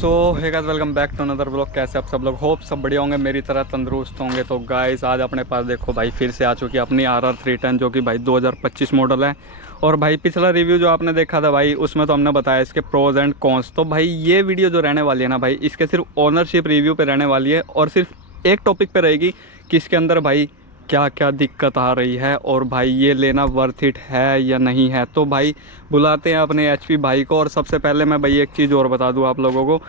So hey guys, welcome back to another blog. कैसे आप सब लोग? होप सब बढ़िया होंगे, मेरी तरह तंदुरुस्त होंगे। तो गाइस आज अपने पास देखो भाई फिर से आ चुकी है अपनी RR310 जो कि भाई 2025 मॉडल है। और भाई पिछला रिव्यू जो आपने देखा था भाई उसमें तो हमने बताया इसके प्रोज एंड कॉन्स। तो भाई ये वीडियो जो रहने वाली है ना भाई, इसके सिर्फ ओनरशिप रिव्यू पे रहने वाली है और सिर्फ एक टॉपिक पे रहेगी कि इसके अंदर भाई क्या क्या दिक्कत आ रही है और भाई ये लेना वर्थ इट है या नहीं है। तो भाई बुलाते हैं अपने HP भाई को। और सबसे पहले मैं भाई एक चीज़ और बता दूं आप लोगों को,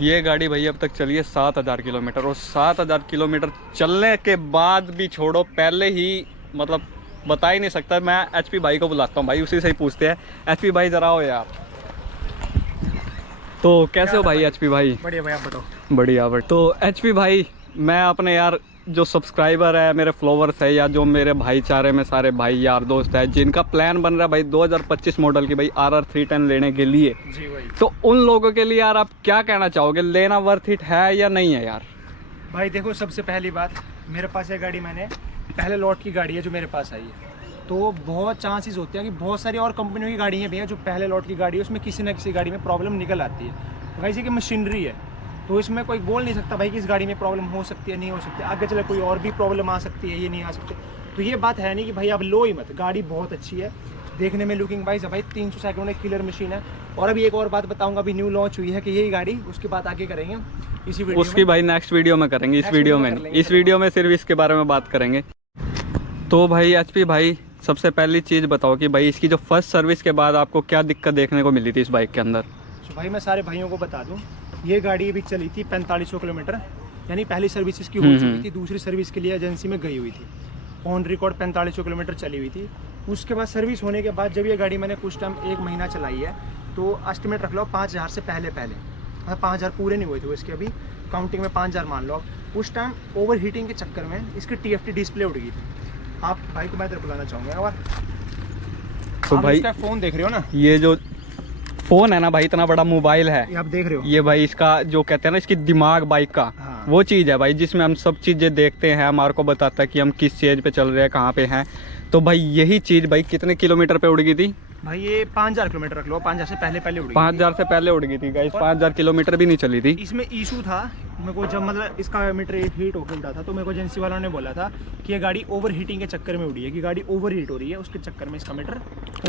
ये गाड़ी भाई अब तक चली है 7000 किलोमीटर। और 7000 किलोमीटर चलने के बाद भी छोड़ो, पहले ही मतलब बता ही नहीं सकता। मैं HP भाई को बुलाता हूँ भाई, उसी से ही पूछते हैं। HP भाई जरा हो यार। तो कैसे हो भाई HP भाई? बढ़िया भाई, आप बताओ। बढ़िया। तो HP भाई, मैं अपने यार जो सब्सक्राइबर है, मेरे फॉलोवर्स है या जो मेरे भाईचारे में सारे भाई यार दोस्त है जिनका प्लान बन रहा है भाई 2025 मॉडल की भाई RR310 लेने के लिए, जी भाई। तो उन लोगों के लिए यार आप क्या कहना चाहोगे? लेना वर्थ इट है या नहीं है यार? भाई देखो, सबसे पहली बात, मेरे पास ये गाड़ी मैंने पहले लॉट की गाड़ी है जो मेरे पास आई है। तो बहुत चांसेस होते हैं कि बहुत सारी और कंपनियों की गाड़ियाँ भी हैं जो पहले लॉट की गाड़ी है, उसमें किसी ना किसी गाड़ी में प्रॉब्लम निकल आती है। वैसे कि मशीनरी है तो इसमें कोई बोल नहीं सकता भाई कि इस गाड़ी में प्रॉब्लम हो सकती है, नहीं हो सकती, आगे चले कोई और भी प्रॉब्लम आ सकती है, ये नहीं आ सकती। तो ये बात है नहीं कि भाई आप लो ही मत, गाड़ी बहुत अच्छी है देखने में, लुकिंग वाइज है भाई। 300 सेकंड में किलर मशीन है। और अभी एक और बात बताऊंगा, अभी न्यू लॉन्च हुई है कि यही गाड़ी, उसकी बात आगे करेंगे इसी वीडियो उसकी भाई नेक्स्ट वीडियो में करेंगे, इस वीडियो में नहीं। इस वीडियो में सिर्फ इसके बारे में बात करेंगे। तो भाई HP भाई, सबसे पहली चीज़ बताओ कि भाई इसकी जो फर्स्ट सर्विस के बाद आपको क्या दिक्कत देखने को मिली थी इस बाइक के अंदर? तो भाई मैं सारे भाइयों को बता दूं, ये गाड़ी अभी चली थी 4500 किलोमीटर, यानी पहली सर्विस इसकी हो चुकी थी, दूसरी सर्विस के लिए एजेंसी में गई हुई थी। ऑन रिकॉर्ड 4500 किलोमीटर चली हुई थी। उसके बाद सर्विस होने के बाद जब ये गाड़ी मैंने कुछ टाइम 1 महीना चलाई है, तो एस्टिमेट रख लो 5000 से पहले मतलब 5000 पूरे नहीं हुए थे इसके, अभी काउंटिंग में 5000 मान लो। उस टाइम ओवर हीटिंग के चक्कर में इसकी TFT डिस्प्ले उड़ गई थी। आप भाई को मैं तो बुलाना चाहूँगा। और तो भाई इसका फ़ोन देख रहे हो ना, ये जो फोन है ना भाई, इतना बड़ा मोबाइल है, ये आप देख रहे हो, ये भाई इसका जो कहते हैं ना इसकी दिमाग बाइक का, हाँ। वो चीज़ है भाई जिसमें हम सब चीज़ें देखते हैं, हमारे को बताता है कि हम किस चीज़ पे चल रहे हैं, कहाँ पे हैं। तो भाई यही चीज़ भाई कितने किलोमीटर पे उड़ गई थी? भाई ये 5000 किलोमीटर रख लो, 5000 से पहले उड़ गई। 5000 से पहले उड़ गई थी गाइस, 5000 किलोमीटर भी नहीं चली थी। इसमें इशू था मेरे को, जब मतलब इसका मीटर हीट होकर उड़ा था तो मेरे को एजेंसी वालों ने बोला था कि ये गाड़ी ओवर हीटिंग के चक्कर में उड़ी है, कि गाड़ी ओवर हीट हो रही है, उसके चक्कर में इसका मीटर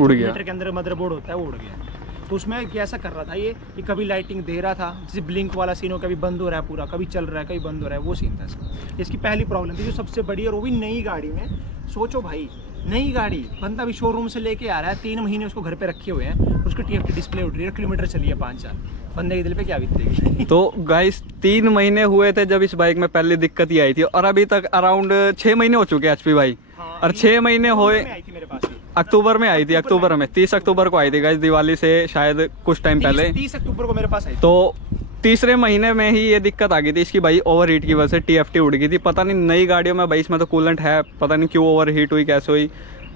उड़ गया। मीटर के अंदर मदरबोर्ड होता है वो उड़ गया। तो उसमें कैसा कर रहा था ये कभी लाइटिंग दे रहा था, जैसे ब्लिंक वाला सीन हो, कभी बंद हो रहा है पूरा, कभी चल रहा है, कभी बंद हो रहा है, वो सीन था इसका। इसकी पहली प्रॉब्लम थी जो सबसे बड़ी, और वो भी नई गाड़ी में। सोचो भाई, नई गाड़ी, बंदा भी शोरूम से लेके आ रहा है, 3 महीने उसको घर पे रखे हुए हैं, उसकी TFT डिस्प्ले उड़ रही है, किलोमीटर चली है 5000, बंदे के दिल पे क्या बीतेगी। तो गाइस 3 महीने हुए थे जब इस बाइक में पहली दिक्कत ही आई थी, और अभी तक अराउंड 6 महीने हो चुके हैं HP भाई। हाँ, और 6 महीने हुए, मेरे पास अक्टूबर में आई थी, अक्टूबर में 30 अक्टूबर को आई थी गाइस, दिवाली से शायद कुछ टाइम पहले, 30 अक्टूबर को मेरे पास आई। तो तीसरे महीने में ही ये दिक्कत आ गई थी इसकी भाई, ओवर हीट की वजह से TFT उड़ गई थी। पता नहीं नई गाड़ियों में भाई इसमें तो कूलेंट है, पता नहीं क्यों ओवर हीट हुई, कैसे हुई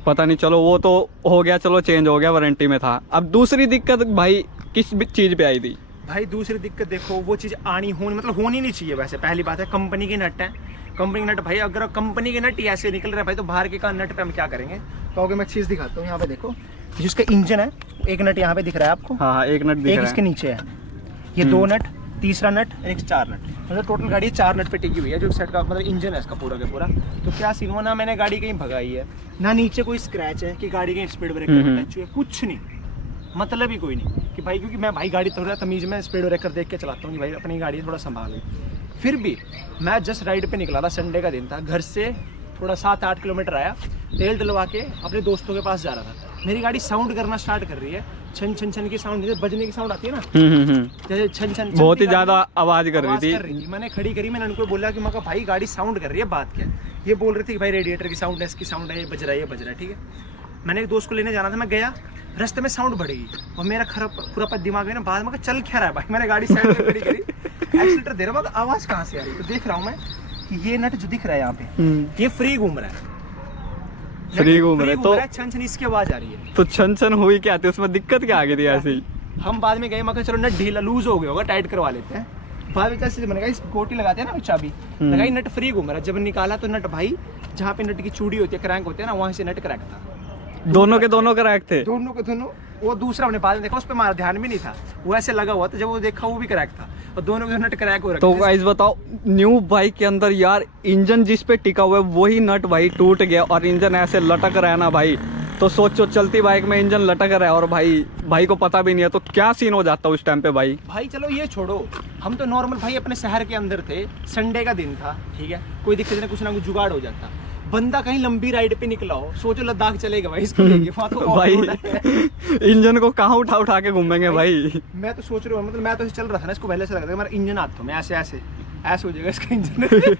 पता नहीं। चलो वो तो हो गया, चलो चेंज हो गया, वारंटी में था। अब दूसरी दिक्कत भाई किस चीज़ पे आई थी? भाई दूसरी दिक्कत देखो, वो चीज़ होनी नहीं चाहिए। वैसे पहली बात है, कंपनी के नट है, कंपनी के नट भाई, अगर कंपनी के नट ही ऐसे निकल रहे हैं भाई, तो बाहर के का नट पे हम क्या करेंगे? तो आगे मैं चीज़ दिखाता हूँ, यहाँ पे देखो, जिसका इंजन है, एक नट यहाँ पे दिख रहा है आपको, हाँ एक नट दिख रहा है, इसके नीचे है, ये 2 नट, तीसरा नट, एक 4 नट, मतलब टोटल गाड़ी 4 नट पे टिकी हुई है, जो सेट का मतलब इंजन है इसका पूरा का पूरा। तो क्या सीन हुआ ना, मैंने गाड़ी कहीं भगाई है ना, नीचे कोई स्क्रैच है कि गाड़ी कहीं स्पीड ब्रेकर टच हुई है, कुछ नहीं, मतलब ही कोई नहीं कि भाई, क्योंकि मैं भाई गाड़ी थोड़ा तमीज़ में स्पीड ब्रेकर देख के चलाता हूँ कि भाई अपनी गाड़ी थोड़ा संभाल। फिर भी मैं जस्ट राइड पे निकला था, संडे का दिन था, घर से थोड़ा 7-8 किलोमीटर आया, तेल डलवा के अपने दोस्तों के पास जा रहा था, मेरी गाड़ी साउंड करना स्टार्ट कर रही है, छन छन छन की साउंड, जैसे बजने की साउंड आती है ना, जैसे छन छन, बहुत ही ज्यादा आवाज कर रही थी। मैंने खड़ी करी, मैंने उनको बोला कि मैं कहा भाई गाड़ी साउंड कर रही है, बात क्या? ये बोल रहे थे कि भाई रेडिएटर की साउंड है, इसकी साउंड है, ये बज रहा है, ठीक है। मैंने एक दोस्त को लेने जाना था, मैं गया, रास्ते में साउंड बढ़ेगी, और मेरा पूरा दिमाग में ना, बाद में चल क्या रहा है भाई, मैंने गाड़ी साइड में खड़ी करी, एक्सीलेटर दे रहा हूँ, आवाज़ कहाँ से आ रही है? तो देख रहा हूँ मैं कि ये नट जो दिख रहा है यहाँ पे, ये फ्री घूम रहा है, तो छन छन इसकी आवाज़ आ रही है। तो छन छन हुई क्या थी उसमें, दिक्कत क्या आ गई थी ऐसे ही? हम बाद में गए, मैं चलो नट ढीला लूज हो गया होगा, टाइट करवा लेते हैं। बाद में कैसे मैंने कहा, इस गोटी लगाते हैं ना चाबी, लगाई, नट फ्री घूम रहा है। जब निकाला तो नट भाई, जहाँ पे नट की चूड़ी होती है, क्रैंक होती है ना, वहाँ से नट क्रैक था। दोनों के दोनों क्रैक थे, दोनों के दोनों। वो दूसरा हमने बाद में देखा, उस पर हमारा ध्यान भी नहीं था, वो ऐसे लगा हुआ था, जब वो देखा वो भी क्रैक था। और दोनों के नट क्रैक हो रखे तो गाइस बताओ, न्यू बाइक के अंदर यार इंजन जिस पे टिका हुआ है वही नट भाई टूट गया और इंजन ऐसे लटक रहा है ना भाई। तो सोचो चलती बाइक में इंजन लटक रहा है और भाई को पता भी नहीं है, तो क्या सीन हो जाता उस टाइम पे भाई। चलो ये छोड़ो, हम तो नॉर्मल भाई अपने शहर के अंदर थे, संडे का दिन था, ठीक है, कोई दिक्कत नहीं, कुछ ना कुछ जुगाड़ हो जाता। बंदा कहीं लंबी राइड पे निकला हो, सोचो लद्दाख चलेगा भाई, इसको लेके वहाँ तो भाई इंजन को कहाँ उठा के घूमेंगे भाई। मैं तो सोच रहा हूँ, मतलब मैं तो चल रहा था ना, इसको पहले से लग रहा था मेरा इंजन हाथों में ऐसे हो जाएगा इसका इंजन।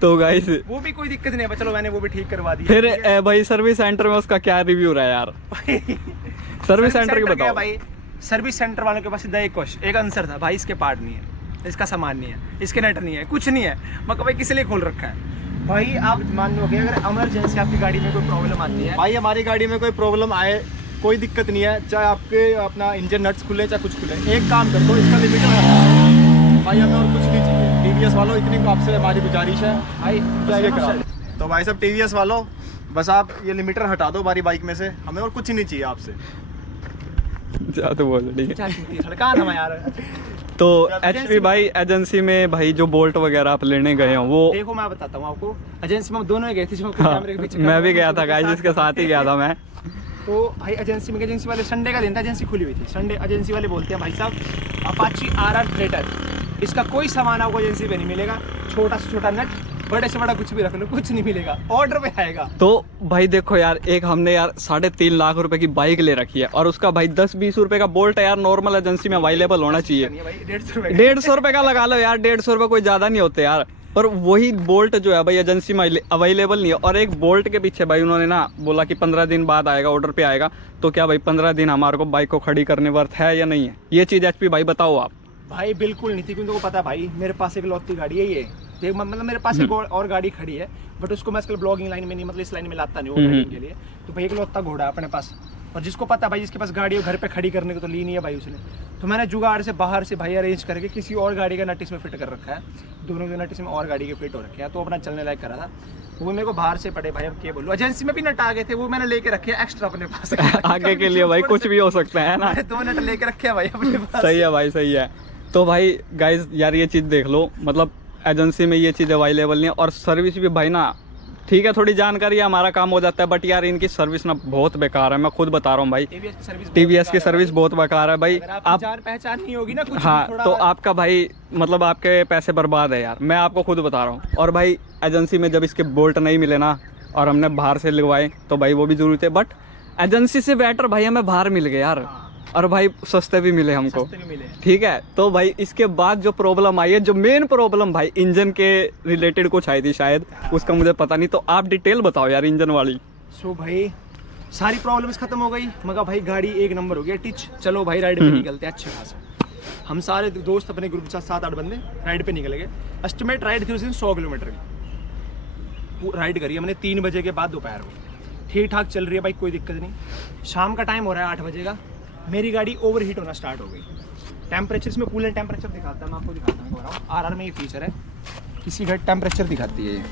तो गाइस वो भी कोई दिक्कत नहीं है, चलो मैंने वो भी ठीक करवा दिया। फिर भाई सर्विस सेंटर में उसका क्या रिव्यू रहा है यार? सर्विस सेंटर की बताओ भाई। सर्विस सेंटर वालों के पास सीधा एक आंसर था भाई, इसके पार्ट नहीं है, इसका सामान नहीं है, इसके नट नहीं है, कुछ नहीं है। मैं भाई किस लिए खोल रखा है भाई? आप मान लो कि अगर इमरजेंसी आपकी गाड़ी में कोई प्रॉब्लम आती है भाई, हमारी गाड़ी में कोई प्रॉब्लम आए कोई दिक्कत नहीं है, चाहे आपके अपना इंजन नट्स खुले चाहे कुछ खुले, एक काम कर दो, इसका लिमिटर भाई हमें और कुछ नहीं चाहिए। टीवीएस वालों इतनी आपसे हमारी गुजारिश है भाई, ये करा दो। तो भाई साहब टीवीएस वालों, बस आप ये लिमिटर हटा दो हमारी बाइक में से, हमें और कुछ नहीं चाहिए आपसे। तो बोल ठीक है यार। तो एचपी भाई एजेंसी में भाई जो बोल्ट वगैरह आप लेने गए हो वो देखो मैं बताता हूँ आपको, एजेंसी में हम दोनों ही गए थे, कैमरे के पीछे मैं भी गया था गाइस, जिसके साथ ही गया था मैं। तो भाई एजेंसी वाले संडे का दिन था, एजेंसी खुली हुई थी। संडे एजेंसी वाले बोलते हैं भाई साहब अपाची RR ट्रेटर, इसका कोई सामान आपको एजेंसी पे नहीं मिलेगा, छोटा से छोटा नट, बड़े से बड़ा कुछ भी रख लो, कुछ नहीं मिलेगा, ऑर्डर पे आएगा। तो भाई देखो यार, एक हमने यार 3.5 लाख रुपए की बाइक ले रखी है और उसका भाई 10-20 रुपए का बोल्ट है यार, नॉर्मल एजेंसी में अवेलेबल होना चाहिए। 150 रुपए का लगा लो यार, 150 रुपए कोई ज्यादा नहीं होते यार। पर वही बोल्ट जो है भाई एजेंसी में अवेलेबल नहीं है, और एक बोल्ट के पीछे भाई उन्होंने ना बोला कि 15 दिन बाद आएगा, ऑर्डर पे आएगा। तो क्या भाई 15 दिन हमारे को बाइक को खड़ी करने वर्थ है या नहीं है? ये चीज एचपी भाई बताओ आप। भाई बिल्कुल नहीं थी, क्योंकि तुमको पता भाई मेरे पास एक लौती गाड़ी है ये, मतलब मेरे पास एक और गाड़ी खड़ी है, बट उसको मैं आजकल ब्लॉगिंग लाइन में नहीं, मतलब इस लाइन में लाता नहीं हूँ के लिए। तो भाई एक लौता घोड़ा है अपने पास, और जिसको पता भाई जिसके पास गाड़ी है घर पे खड़ी करने को तो ली नहीं है भाई उसने। तो मैंने जुगाड़ से बाहर से भाई अरेंज करके किसी और गाड़ी का नट इसमें फिट कर रखा है, दोनों के नट इसमें और गाड़ी के फिट हो रखे हैं, तो अपना चलने लायक करा था। वो मेरे को बाहर से पड़े भाई, अब क्या बोलूं, एजेंसी में भी नट आ गए थे, वो मैंने लेके रखे एक्स्ट्रा अपने पास आगे के लिए भाई कुछ भी हो सकता है ना। 2 नट लेके रखे भाई अपने पास। सही है भाई, सही है। तो भाई गाइस यार ये चीज़ देख लो, मतलब एजेंसी में ये चीज़ अवेलेबल नहीं है, और सर्विस भी भाई ना ठीक है, थोड़ी जानकारी हमारा काम हो जाता है, बट यार इनकी सर्विस ना बहुत बेकार है, मैं खुद बता रहा हूँ भाई। टीवीएस की सर्विस बहुत बेकार है भाई। आप जान पहचान नहीं होगी ना कुछ, हाँ, तो आपका भाई मतलब आपके पैसे बर्बाद है यार, मैं आपको खुद बता रहा हूँ। और भाई एजेंसी में जब इसके बोल्ट नहीं मिले ना, और हमने बाहर से लगवाए, तो भाई वो भी जरूरी थे, बट एजेंसी से बेटर भाई हमें बाहर मिल गए यार, और भाई सस्ते भी मिले हमको, ठीक है। तो भाई इसके बाद जो प्रॉब्लम आई है, जो मेन प्रॉब्लम भाई इंजन के रिलेटेड कुछ आई थी शायद, उसका मुझे पता नहीं, तो आप डिटेल बताओ यार इंजन वाली। सो भाई सारी प्रॉब्लम्स खत्म हो गई, मगर भाई गाड़ी एक नंबर हो गया, टिच। चलो भाई राइड पे निकलते हैं अच्छे खासा। हम सारे दोस्त अपने ग्रुप के साथ 7-8 बंदे राइड पे निकल गए। एस्टिमेट राइड थी उस दिन 100 किलोमीटर की राइड करी हमने 3 बजे के बाद दोपहर को, ठीक ठाक चल रही है भाई, कोई दिक्कत नहीं। शाम का टाइम हो रहा है 8 बजे का, मेरी गाड़ी ओवर हीट होना स्टार्ट हो गई। टेम्परेचर इसमें कूलेंट टेम्परेचर दिखाता है, मैं आपको दिखाता हूँ, RR में ये फीचर है, किसी घट टेम्परेचर दिखाती है ये।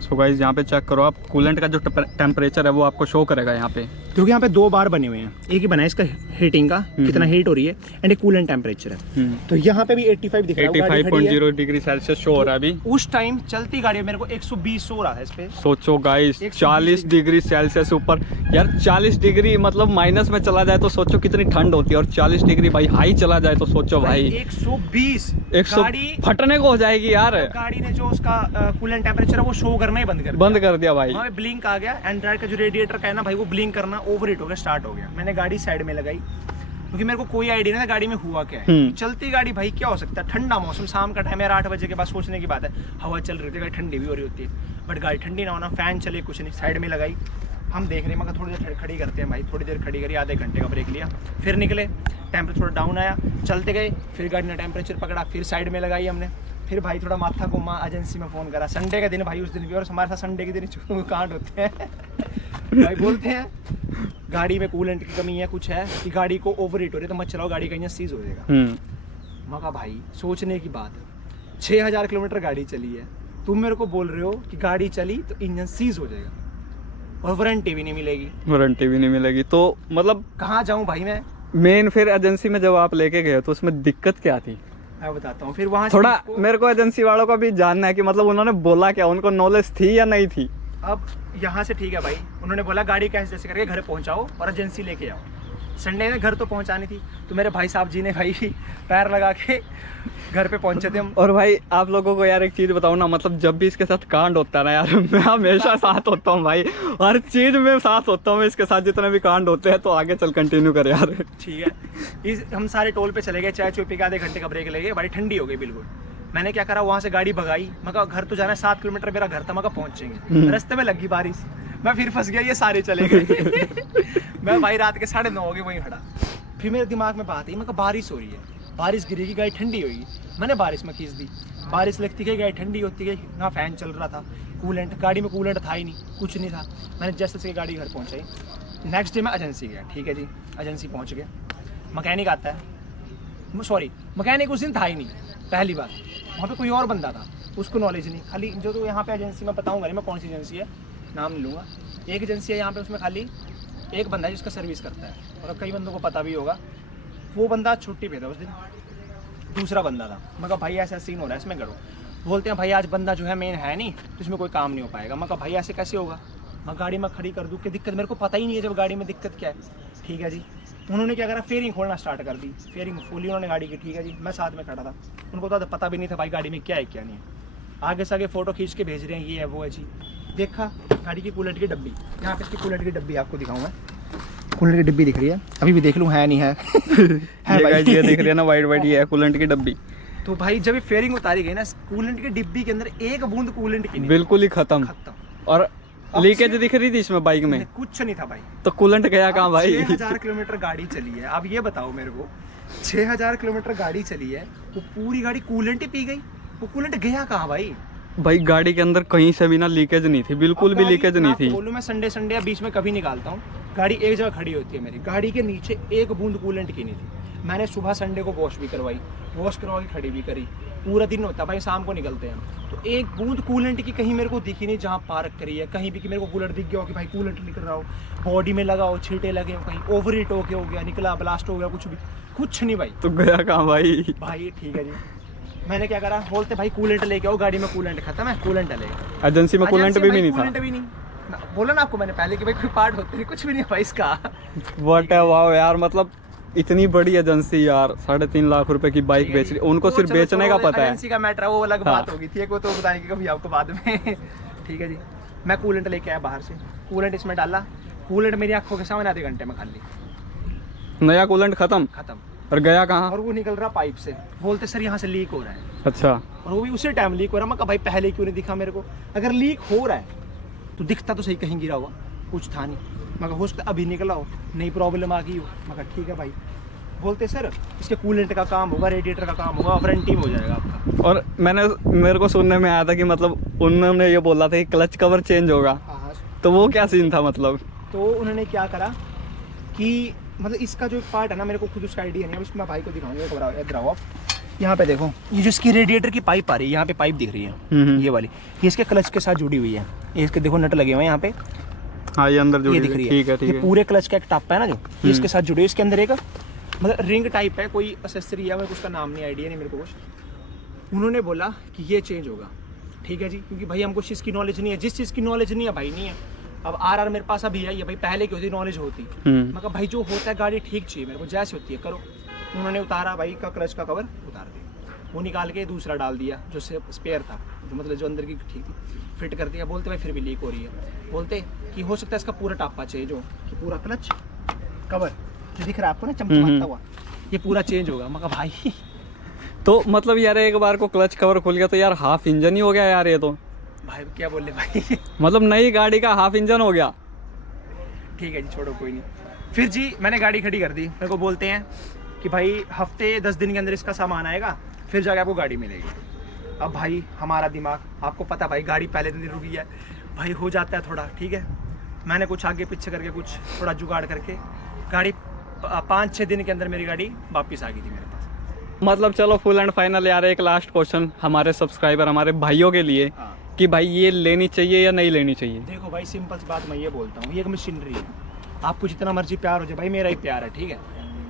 सो गाइस यहाँ पे चेक करो आप, कूलेंट का जो टेम्परेचर है वो आपको शो करेगा यहाँ पे, क्योंकि यहाँ पे 2 बार बने हुए हैं, एक ही बना है इसका हीटिंग का, कितना हीट हो रही है, एंड एक कूलेंट टेम्परेचर है। तो यहाँ पे भी 85 दिख रहा है, 85.0 डिग्री सेल्सियस शो हो रहा है अभी। उस टाइम चलती गाड़ी में मेरे को 120 हो रहा है इस पे। सोचो गाइस 40 डिग्री सेल्सियस ऊपर यार, 40 डिग्री मतलब माइनस में चला जाए तो सोचो कितनी ठंड होती है, और 40 डिग्री भाई हाई चला जाए तो सोचो भाई 120 गाड़ी फटने को हो जाएगी यार। गाड़ी ने जो उसका कूलेंट टेम्परेचर है वो शो करना ही बंद कर दिया भाई। वहाँ ब्लिंक आ गया, एंड्रॉइड का जो रेडिएटर का है ना भाई, वो ब्लिंक करना ओवर हीट हो गया, स्टार्ट हो गया। मैंने गाड़ी साइड में लगाई, क्योंकि मेरे को कोई आइडिया नहीं था गाड़ी में हुआ क्या है। चलती गाड़ी भाई क्या हो सकता है, ठंडा मौसम, शाम का टाइम है, 8 बजे के बाद सोचने की बात है, हवा चल रही थी, ठंडी भी हो रही होती है, बट गाड़ी ठंडी ना होना, फैन चले, कुछ नहीं, साइड में लगाई। हम देख रहे हैं, मगर थोड़ी देर खड़ी करते हैं भाई, थोड़ी देर खड़ी करी, आधे घंटे का ब्रेक लिया, फिर निकले, टेम्परेचर थोड़ा डाउन आया, चलते गए, फिर गाड़ी ने टेम्परेचर पकड़ा, फिर साइड में लगाई हमने, फिर भाई थोड़ा माथा घुमा, एजेंसी में फ़ोन करा। संडे का दिन भाई उस दिन भी, और हमारे साथ संडे के दिन कांड होते हैं भाई, बोलते हैं गाड़ी में कूलेंट की कमी है, कुछ है कि गाड़ी को ओवर हीट हो रही है, तो मत चलाओ, गाड़ी का इंजन सीज हो जाएगा। मगर भाई सोचने की बात है, 6000 किलोमीटर गाड़ी चली है, तुम मेरे को बोल रहे हो कि गाड़ी चली तो इंजन सीज हो जाएगा, और वारंटी भी नहीं मिलेगी। तो मतलब कहाँ जाऊँ भाई मैं? मेन फिर एजेंसी में जब आप लेके गए तो उसमें दिक्कत क्या थी? मैं बताता हूँ। फिर वहाँ से थोड़ा इसको- मेरे को एजेंसी वालों का भी जानना है कि मतलब उन्होंने बोला क्या, उनको नॉलेज थी या नहीं थी? अब यहाँ से ठीक है भाई, उन्होंने बोला गाड़ी कैसे जैसे करके घर पहुँचाओ और एजेंसी लेके आओ। संडे में घर तो पहुँचानी थी, तो मेरे भाई साहब जी ने भाई पैर लगा के घर पे पहुँचे थे हम। और भाई आप लोगों को यार एक चीज़ बताऊँ ना, मतलब जब भी इसके साथ कांड होता है ना यार, मैं हमेशा साथ होता हूँ भाई, हर चीज़ में साथ होता हूँ मैं इसके साथ, जितने भी कांड होते हैं। तो आगे चल कंटिन्यू कर यार। ठीक है, हम सारे टोल पे चले गए, चाय चुप पी के आधे घंटे का ब्रेक ले गए, बड़ी ठंडी हो गई बिल्कुल। मैंने क्या करा, वहाँ से गाड़ी भगाई, मैं कहा घर तो जाना है, 7 किलोमीटर मेरा घर था, मैं कहा पहुँचेंगे। रास्ते में लगी बारिश, मैं फिर फंस गया, ये सारे चले गए। मैं भाई रात के 9:30 हो गए वहीं खड़ा। फिर मेरे दिमाग में बात आई, मैं कहा बारिश हो रही है, बारिश गिरेगी गाड़ी ठंडी होगी। मैंने बारिश में खींच दी, बारिश लगती गई, गाड़ी ठंडी होती गई, ना फैन चल रहा था, कूलेंट गाड़ी में कूलेंट था ही नहीं, कुछ नहीं था। मैंने जैसे से गाड़ी घर पहुँचाई। नेक्स्ट डे मैं एजेंसी गया, ठीक है जी, एजेंसी पहुँच गया। मैकेनिक आता है, सॉरी मैकेनिक उस दिन था ही नहीं, पहली बार। वहाँ पे कोई और बंदा था, उसको नॉलेज नहीं, खाली जो तो यहाँ पे एजेंसी में बताऊँगा नहीं मैं कौन सी एजेंसी है, नाम नहीं लूँगा। एक एजेंसी है यहाँ पे, उसमें खाली एक बंदा है जिसका सर्विस करता है, और कई बंदों को पता भी होगा। वो बंदा छुट्टी पे था उस दिन, दूसरा बंदा था। मैं कहा भाई ऐसा सीन हो रहा है इसमें करो। बोलते हैं भाई आज बंदा जो है मेन है नहीं, तो इसमें कोई काम नहीं हो पाएगा। मैं कहा भाई ऐसे कैसे होगा, मैं गाड़ी में खड़ी कर दूँ कि दिक्कत, मेरे को पता ही नहीं है जब गाड़ी में दिक्कत क्या है। ठीक है जी, उन्होंने क्या करा, फेयरिंग खोलना स्टार्ट कर दी, फेयरिंग खोली उन्होंने गाड़ी की। ठीक है जी, मैं साथ में खड़ा था, उनको तो पता भी नहीं था भाई गाड़ी में क्या है क्या नहीं है। आगे से आगे फोटो खींच के भेज रहे हैं, ये है वो है जी। देखा गाड़ी की कूलेंट की डब्बी, यहाँ पे इसकी कूलेंट की डब्बी आपको दिखाऊंगा, कूलेंट की डब्बी दिख रही है, अभी भी देख लूँ है नहीं है। है ये भाई। guys, ये दिख रही है ना वाइट वाइट, ये है कूलेंट की डब्बी। तो भाई जब ये फेयरिंग उतारी गई ना, कूलेंट की डिब्बी के अंदर एक बूंद कूलेंट की नहीं, बिल्कुल ही खत्म। खत्म। और लीकेज दिख रही थी इसमें बाइक में, कुछ नहीं था भाई। तो कूलेंट गया कहाँ भाई? 6000 किलोमीटर गाड़ी चली है, अब ये बताओ मेरे को, 6000 किलोमीटर गाड़ी चली है, वो पूरी गाड़ी कूलेंट ही पी गई, वो कूलेंट गया कहाँ भाई? भाई गाड़ी के अंदर कहीं से भी ना लीकेज नहीं थी, बिल्कुल भी लीकेज नहीं थी। बोलूँ मैं संडे या बीच में कभी निकालता हूँ, गाड़ी एक जगह खड़ी होती है मेरी, गाड़ी के नीचे एक बूंद कूलेंट की नहीं थी। मैंने सुबह संडे को वॉश भी करवाई, वॉश करवा के खड़ी भी करी, पूरा दिन होता भाई, शाम को निकलते हैं, तो एक बूंद कूलेंट की कहीं मेरे को दिखी नहीं। जहाँ पार्क करी है कहीं भी कि मेरे को कूलेंट दिख गया हो कि भाई कूलेंट निकल रहा हो, बॉडी में लगा हो, छींटे लगे हो, कहीं ओवर हीट हो गया, निकला ब्लास्ट हो गया, कुछ नहीं भाई। तो गया कहाँ भाई? भाई ठीक है जी, मैंने क्या करा, बोलते भाई कूलेंट लेके आओ, गाड़ी में कूलेंट खत्म है, कूलेंट लेगा। एजेंसी में कूलेंट भी नहीं था। कूलेंट भी नहीं, बोला ना आपको मैंने पहले कि भाई कोई पार्ट होते नहीं, कुछ भी नहीं है भाई इसका। व्हाट है, वाओ यार, मतलब इतनी बड़ी एजेंसी यार, 3.5 लाख रुपए की बाइक बेच रही, उनको सिर्फ बेचने का पता है। एजेंसी का मैटर है, वो अलग बात होगी थी, वो तो बताएंगे कभी आपको बाद में। ठीक है जी, मैं कूलेंट लेके आया बाहर से, कूलेंट इसमें डाला, कूलेंट मेरी आंखों के सामने आधे घंटे में खाली नया कूलेंट खत्म। और गया कहाँ? और वो निकल रहा पाइप से, बोलते सर यहाँ से लीक हो रहा है। अच्छा, और वो भी उसी टाइम लीक हो रहा है। मैं कहा भाई पहले क्यों नहीं दिखा मेरे को, अगर लीक हो रहा है तो दिखता तो सही, कहीं गिरा हुआ कुछ था नहीं। मैं कहा हो सकता अभी निकला हो, नई प्रॉब्लम आ गई हो। मैं कहा ठीक है भाई। बोलते सर इसके कूलेंट का काम होगा, रेडिएटर का काम होगा, वारंटी में हो जाएगा आपका। और मेरे को सुनने में आया था कि मतलब उन्होंने ये बोला था कि क्लच कवर चेंज होगा, हाँ, तो वो क्या सीन था मतलब? तो उन्होंने क्या करा कि मतलब इसका जो एक पार्ट है ना, मेरे को खुद उसका आइडिया नहीं है, उसमें मैं भाई को दिखाऊंगा। इधर आओ आप, यहाँ पे देखो, ये जो इसकी रेडिएटर की पाइप आ रही है, यहाँ पे पाइप दिख रही है ये वाली, ये इसके क्लच के साथ जुड़ी हुई है। ये इसके देखो नट लगे हुए हैं यहाँ पे, हाँ ये अंदर जुड़ी ये दिख रही है। ठीक है, ठीक ये है। पूरे क्लच का एक टप है ना, जो ये इसके साथ जुड़े, इसके अंदर एक मतलब रिंग टाइप है, कोई एसेसरी है, मेरे को उसका नाम नहीं, आइडिया नहीं मेरे को कुछ। उन्होंने बोला कि ये चेंज होगा, ठीक है जी, क्योंकि भाई हमको चीज़ की नॉलेज नहीं है, जिस चीज़ की नॉलेज नहीं है भाई नहीं है। अब आर मेरे पास अभी है, भाई पहले की होती नॉलेज होती, मैं कहा भाई जो होता है गाड़ी ठीक चाहिए मेरे को, जैसे होती है करो। उन्होंने उतारा भाई का क्लच का कवर उतार दिया, वो निकाल के दूसरा डाल दिया जो स्पेयर था, जो मतलब जो अंदर की ठीक थी, फिट कर दिया। बोलते भाई फिर भी लीक हो रही है, बोलते कि हो सकता है इसका पूरा टापा चेंज हो, कि पूरा क्लच कवर जो दिख रहा है आपको ना चमचमाता हुआ, ये पूरा चेंज होगा। मैं कहा भाई तो मतलब यार एक बार को क्लच कवर खुल गया तो यार हाफ इंजन ही हो गया यार ये तो। भाई क्या बोले भाई। मतलब नई गाड़ी का हाफ इंजन हो गया। ठीक है जी, छोड़ो कोई नहीं। फिर जी मैंने गाड़ी खड़ी कर दी, मेरे को बोलते हैं कि भाई हफ्ते 10 दिन के अंदर इसका सामान आएगा, फिर जाके आपको गाड़ी मिलेगी। अब भाई हमारा दिमाग, आपको पता भाई गाड़ी पहले दिन रुकी है भाई, हो जाता है थोड़ा, ठीक है। मैंने कुछ आगे पीछे करके कुछ थोड़ा जुगाड़ करके गाड़ी 5-6 दिन के अंदर मेरी गाड़ी वापस आ गई थी मेरे पास। मतलब चलो फुल एंड फाइनल यार, एक लास्ट क्वेश्चन हमारे सब्सक्राइबर, हमारे भाइयों के लिए, हाँ। कि भाई ये लेनी चाहिए या नहीं लेनी चाहिए? देखो भाई सिंपल सी बात मैं ये बोलता हूँ, ये एक मशीनरी है, आपको जितना मर्जी प्यार हो जाए भाई, मेरा ही प्यार है, ठीक है।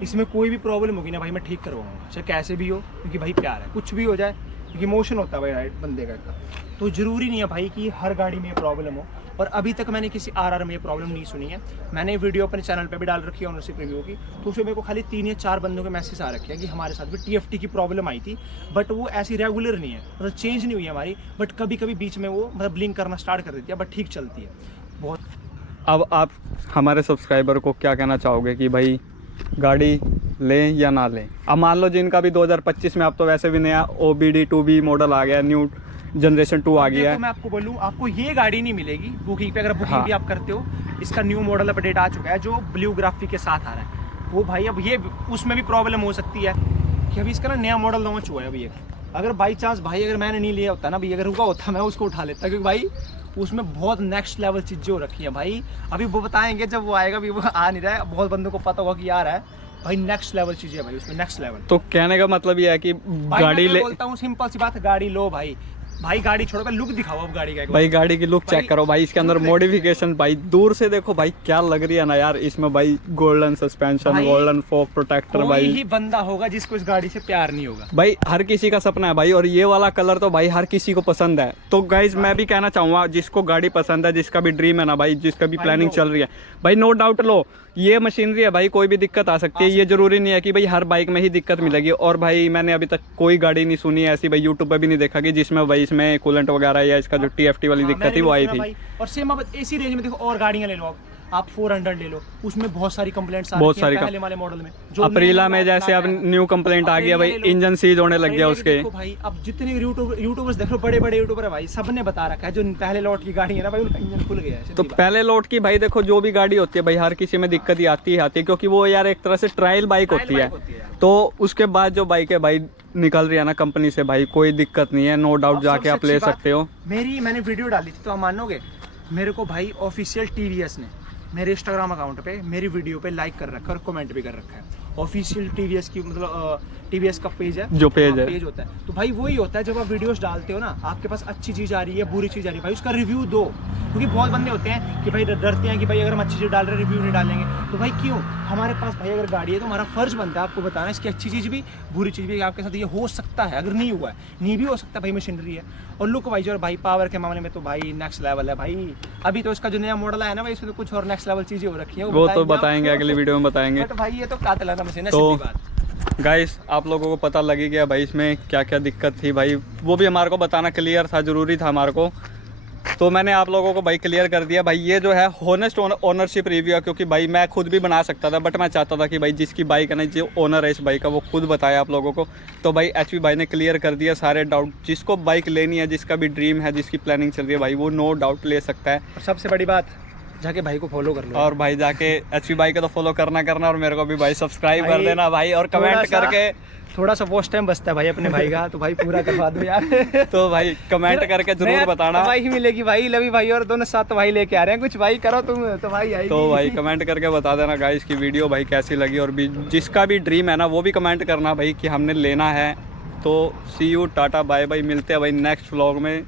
इसमें कोई भी प्रॉब्लम होगी ना भाई मैं ठीक करवाऊंगा, चाहे कैसे भी हो, क्योंकि भाई प्यार है, कुछ भी हो जाए, क्योंकि इमोशन होता है भाई राइट बंदे का। तो ज़रूरी नहीं है भाई कि हर गाड़ी में ये प्रॉब्लम हो, और अभी तक मैंने किसी RR में ये प्रॉब्लम नहीं सुनी है। मैंने वीडियो अपने चैनल पे भी डाल रखी है ओनरशिप रिव्यू की, तो उसमें मेरे को खाली 3 या 4 बंदों के मैसेज आ रखे हैं कि हमारे साथ भी TFT की प्रॉब्लम आई थी, बट वो ऐसी रेगुलर नहीं है, मतलब चेंज नहीं हुई हमारी, बट कभी कभी बीच में वो मतलब ब्लिंक करना स्टार्ट कर देती है, बट ठीक चलती है बहुत। अब आप हमारे सब्सक्राइबर को क्या कहना चाहोगे कि भाई गाड़ी लें या ना लें? अब मान लो जिनका भी 2025 में, अब तो वैसे भी नया OBD 2B मॉडल आ गया, न्यू जनरेशन 2 आ गया है। तो मैं आपको बोलूँ, आपको ये गाड़ी नहीं मिलेगी बुकिंग पे, अगर बुकिंग हाँ। भी आप करते हो, इसका न्यू मॉडल अपडेट आ चुका है जो ब्लू ग्राफिक के साथ आ रहा है। वो भाई अब ये उसमें भी प्रॉब्लम हो सकती है कि अभी इसका ना नया मॉडल लॉन्च हुआ है अभी, अगर बाई चांस भाई अगर मैंने नहीं लिया होता ना भाई, अगर रुका होता मैं उसको उठा लेता, क्योंकि भाई उसमें बहुत नेक्स्ट लेवल चीज़ें हो रखी हैं भाई। अभी वो बताएंगे जब वो आएगा, अभी वो आ नहीं रहा है, बहुत बंदों को पता होगा कि आ रहा है भाई, नेक्स्ट लेवल चीज़ें भाई उसमें, नेक्स्ट लेवल। तो कहने का मतलब ये है कि गाड़ी ले, बोलता हूँ सिंपल सी बात है, गाड़ी लो भाई, भाई गाड़ी छोड़ो, पहले लुक दिखाओ अब गाड़ी का एक बार। भाई गाड़ी की लुक चेक करो भाई, इसके अंदर मॉडिफिकेशन भाई दूर से देखो भाई क्या लग रही है ना यार, इसमें भाई गोल्डन सस्पेंशन, भाई, गोल्डन फॉग प्रोटेक्टर कोई भाई। ही बंदा होगा जिसको इस गाड़ी से प्यार नहीं होगा भाई हर किसी का सपना है भाई, और ये वाला कलर तो भाई हर किसी को पसंद है। तो गाइज मैं भी कहना चाहूँगा, जिसको गाड़ी पसंद है, जिसका भी ड्रीम है ना भाई, जिसका भी भाई प्लानिंग लो। चल रही है भाई, नो डाउट लो। ये मशीनरी है भाई, कोई भी दिक्कत आ सकती है, ये जरूरी नहीं है कि भाई हर बाइक में ही दिक्कत मिलेगी। और भाई मैंने अभी तक कोई गाड़ी नहीं सुनी है ऐसी भाई, यूट्यूब पे भी नहीं देखा कि जिसमें भाई इसमें कूलेंट वगैरह या इसका जो TFT वाली दिक्कत थी वो आई थी। और सेम अब इसी रेंज में देखो और गाड़ियां ले लो, आप 400 ले लो, उसमें बहुत सारी कंप्लेंट्स आ बहुत रही सारी हैं पहले वाले मॉडल में। अप्रीला में जैसे अब न्यू कंप्लेंट आ गया भाई, इंजन सीज होने लग गया उसके। देखो भाई अब जितने यूट्यूबर्स देख लो, बड़े बड़े यूट्यूबर है भाई, सबने बता रखा है जो पहले लॉट की गाड़ी है ना भाई, उनका इंजन खुल गया है। तो पहले लॉट की भाई देखो, जो भी गाड़ी होती है भाई, हर किसी में दिक्कत ही आती है, क्योंकि वो यार एक तरह से ट्रायल बाइक होती है। तो उसके बाद जो बाइक है भाई निकल रही है ना कंपनी से भाई, कोई दिक्कत नहीं है, नो डाउट जाके आप ले सकते हो। मैंने वीडियो डाली थी तो आप मानोगे, मेरे को भाई ऑफिशियल TVS ने मेरे इंस्टाग्राम अकाउंट पे मेरी वीडियो पे लाइक कर रखा है और कमेंट भी कर रखा है। ऑफिशियल TVS की मतलब TVS का पेज है, जो पेज है, पेज होता है, तो भाई वही होता है जब आप वीडियोस डालते हो ना, आपके पास अच्छी चीज़ आ रही है, बुरी चीज़ आ रही है भाई, उसका रिव्यू दो। क्योंकि बहुत बंदे होते हैं कि भाई डरते हैं कि भाई अगर हम अच्छी चीज़ डाल रहे हैं रिव्यू नहीं डालेंगे, तो भाई क्यों, हमारे पास भाई अगर गाड़ी है तो हमारा फर्ज बनता है आपको बताना इसकी अच्छी चीज़ भी बुरी चीज़ भी, आपके साथ ये हो सकता है, अगर नहीं हुआ है नहीं भी हो सकता भाई, मशीनरी है। और लुक वाइज और भाई पावर के मामले में तो भाई नेक्स्ट लेवल है भाई। अभी तो इसका जो नया मॉडल आया ना भाई, इसमें तो कुछ और नेक्स्ट लेवल चीज़ें हो रखी है, वो तो बताएंगे अगली वीडियो में बताएंगे। बट भाई ये तो कातिलाना मशीन है, तो सीधी बात। गाइस आप लोगों को पता लगी गया भाई इसमें क्या क्या दिक्कत थी भाई, वो भी हमारे को बताना क्लियर था, ज़रूरी था हमारे को। तो मैंने आप लोगों को भाई क्लियर कर दिया भाई। ये जो है हॉनेस्ट ओनरशिप रिव्यू है, क्योंकि भाई मैं खुद भी बना सकता था, बट मैं चाहता था कि भाई जिसकी बाइक है ना, जो ओनर है इस बाइक का, वो खुद बताया आप लोगों को। तो भाई HV भाई ने क्लियर कर दिया सारे डाउट। जिसको बाइक लेनी है, जिसका भी ड्रीम है, जिसकी प्लानिंग चल रही है भाई, वो नो डाउट ले सकता है। और सबसे बड़ी बात, जाके भाई को फॉलो कर लो, और भाई जाके HV भाई को तो फॉलो करना, और मेरे को भी भाई सब्सक्राइब कर भाई, देना भाई, और कमेंट करके थोड़ा सा वॉच टाइम बचता है भाई अपने भाई का, तो भाई पूरा करवा दो यार। तो भाई कमेंट करके जरूर बताना। भाई ही मिलेगी भाई, लवी भाई और दोनों साथ भाई लेके आ रहे हैं, कुछ भाई करो तुम तो भाई आएगी। तो भाई कमेंट करके बता देना गाइस की वीडियो भाई कैसी लगी, और भी जिसका भी ड्रीम है ना वो भी कमेंट करना भाई कि हमने लेना है। तो सी यू, टाटा बाय बाय, मिलते हैं भाई नेक्स्ट व्लॉग में।